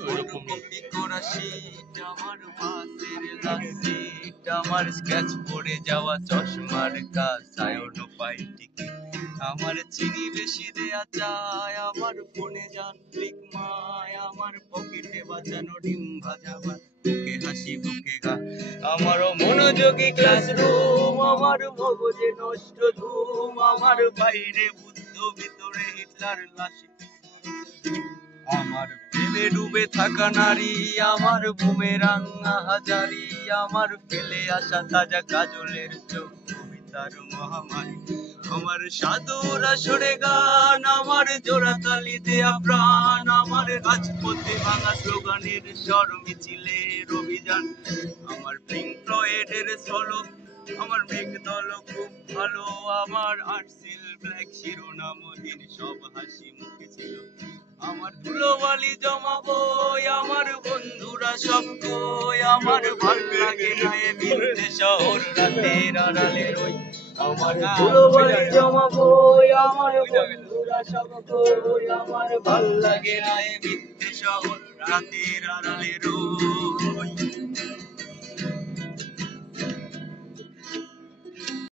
Photocopy করা sheet, আমার বাসের লাসিট, আমার স্কেচ পড়ে যাওয়া চশমার কাজ, সায়নো পাই টিকিট, আমার চিনি বেশি দেয়া চায়, আমার ফোনে যান্ত্রিক মায়, আমার পকেটে বাঁচানো ডিম ভাজা ভাত, বুকে হাসি বুকে গা, আমারও মনোযোগী ক্লাসরুম, আমার মগজে নষ্ট ধুম, আমার বাইরে বুদ্ধ ভিতরে হিটলার লাশি, আমার প্রেমে ডুবে থাকা নারী, আমার বুমেরাঙ্গা হাজারি, আমার ফেলে আসা তাজা কাজলের চোখ, কবিতার মহামারী, আমার সাধুর আসরে গান, আমার জোড়া তালি দেয়া প্রাণ, আমার রাজপথে ভাঙা স্লোগানের স্বর মিছিলের অভিযান, আমার পিঙ্ক ফ্লয়েডের সোলো, আমার মেঘদল খুব ভালো, আমার আর্টসিল ব্ল্যাক শিরোনামহীন সব হাসি মুখে ছিল, আমার ধুলোবালি জমাবো, আমার বন্ধুরা সব কই, আমার ভাল লাগে না এ মিথ্যে শহর রাতের আড়ালে রই, আমার ধুলোবালি জমাবো, আমার বন্ধুরা সব কই, আমার ভাল লাগে না এ মিথ্যে শহর রাতের আড়ালে রই।